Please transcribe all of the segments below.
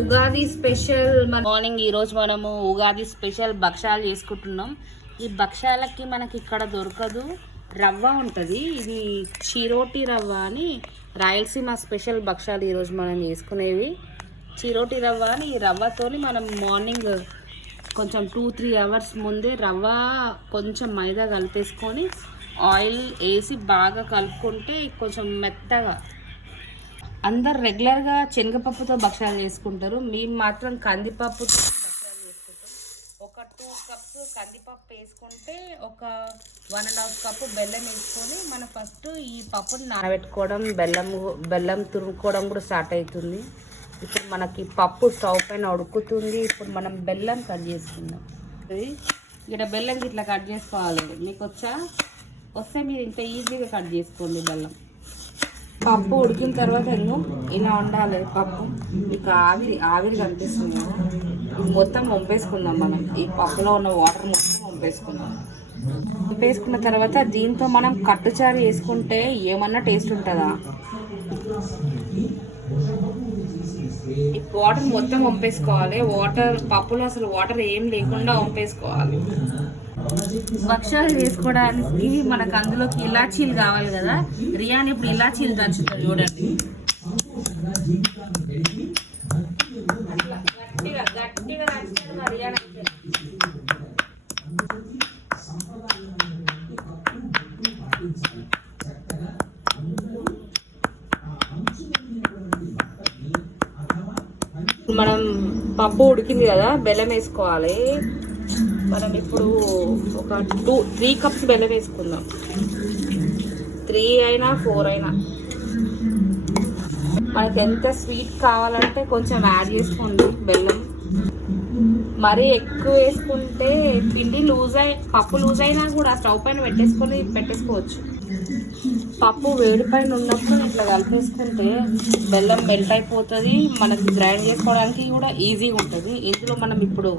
Ugadi special morning ఈరోజు మనము Ugadi special భక్షాలు చేసుకుంటున్నాం. ఈ భక్షాలకి మనకి ఇక్కడ దొరకదు, రవ్వ ఉంటుంది. ఇది చిరోటి రవ్వ అని రాయలసీమ స్పెషల్ భక్షాలు ఈరోజు మనం చేసుకునేవి. చిరోటి రవ్వ అని ఈ రవ్వతోని మనం మార్నింగ్ కొంచెం 2-3 అవర్స్ ముందే రవ్వ కొంచెం మైదా కలిపేసుకొని ఆయిల్ వేసి బాగా కలుపుకుంటే కొంచెం మెత్తగా. అందరు రెగ్యులర్గా శనగపప్పుతో భక్షాలు చేసుకుంటారు, మేము మాత్రం కందిపప్పుతో భక్షాలు చేసుకుంటాం. ఒక 2 కప్స్ కందిపప్పు వేసుకుంటే ఒక 1.5 కప్పు బెల్లం వేసుకొని మనం ఫస్ట్ ఈ పప్పుని నానబెట్టుకోవడం, బెల్లం తురుముకోవడం కూడా స్టార్ట్ అవుతుంది. ఇప్పుడు మనకి పప్పు స్టవ్ పైన ఉడుకుతుంది. ఇప్పుడు మనం బెల్లం కట్ చేసుకుందాం. ఇక్కడ బెల్లం ఇట్లా కట్ చేసుకోవాలి. మీకు వస్తే మీరు ఇంత ఈజీగా కట్ చేసుకోండి. బెల్లం పప్పు ఉడికిన తర్వాత ఇలా ఉండాలి. పప్పు మీకు ఆవిరి కనిపిస్తుంది కదా, ఇది మొత్తం వంపేసుకుందాం. మనం ఈ పప్పులో ఉన్న వాటర్ మొత్తం వంపేసుకున్న తర్వాత దీంతో మనం కట్టుచారు వేసుకుంటే ఏమన్నా టేస్ట్ ఉంటుందా? ఈ వాటర్ మొత్తం వంపేసుకోవాలి. పప్పులో అసలు వాటర్ ఏం లేకుండా వంపేసుకోవాలి. భక్షాలు చేసుకోవడానికి మనకు అందులోకి ఇలాచీలు కావాలి కదా. రియాన్ ఇప్పుడు ఇలాచీలు దంచుతుంది చూడండి. గట్టిగా దంచుతుంది రియాన్ అయితే. మనం పప్పు ఉడికింది కదా, బెల్లం వేసుకోవాలి. మనం ఇప్పుడు ఒక 3 కప్స్ బెల్లం వేసుకుందాం. 3 అయినా 4 అయినా మనకి ఎంత స్వీట్ కావాలంటే కొంచెం యాడ్ చేసుకోండి బెల్లం. మరీ ఎక్కువ వేసుకుంటే పిండి పప్పు లూజ్ అయినా కూడా స్టవ్ పైన పెట్టేసుకోవచ్చు. పప్పు వేడి పైన ఉన్నప్పుడు ఇట్లా కలిపేసుకుంటే బెల్లం మెల్ట్ అయిపోతుంది. మనకి గ్రైండ్ చేసుకోవడానికి కూడా ఈజీగా ఉంటుంది. ఇందులో మనం ఇప్పుడు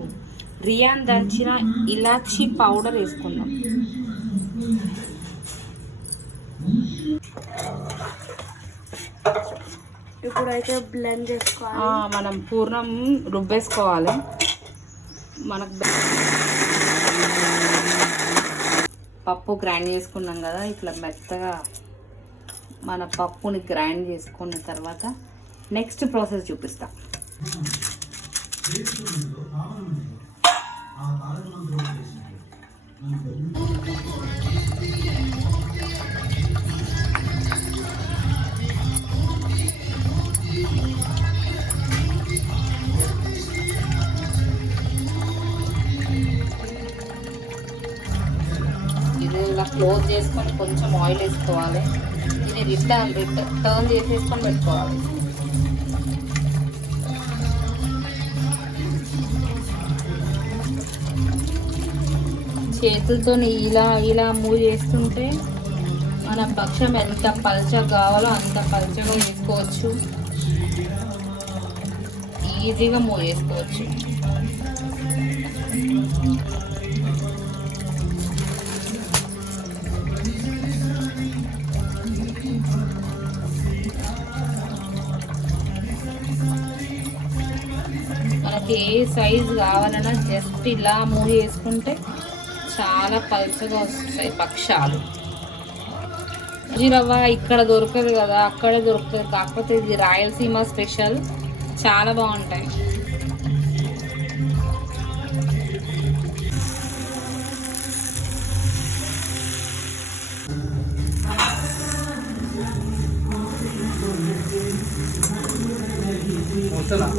రియాన్ దంచిన ఇలాచీ పౌడర్ వేసుకుందాం. ఇప్పుడైతే బ్లెండ్ చేసుకోవాలి. మనం పూర్ణం రుబ్బేసుకోవాలి. మనకు పప్పు గ్రైండ్ చేసుకున్నాం కదా, ఇట్లా మెత్తగా మన పప్పుని గ్రైండ్ చేసుకున్న తర్వాత నెక్స్ట్ ప్రాసెస్ చూపిస్తా. ఇది ఇలా క్లోజ్ చేసుకొని కొంచెం ఆయిల్ వేసుకోవాలి. ఇది టర్న్ చేసేసుకొని పెట్టుకోవాలి. చేతులతో ఇలా మూవ్ చేస్తుంటే మన భక్షం ఎంత పల్చగా కావాలో అంత పల్చగా వేసుకోవచ్చు. ఈజీగా మూవ్ చేసుకోవచ్చు. మనకి ఏ సైజు కావాలన్నా జస్ట్ ఇలా మూవ్ చేసుకుంటే చాలా పల్చగా వస్తాయి భక్షాలు. రవ్వ ఇక్కడ దొరకదు కదా, అక్కడే దొరుకుతుంది. కాకపోతే ఇది రాయలసీమ స్పెషల్, చాలా బాగుంటాయి. వస్తుందా?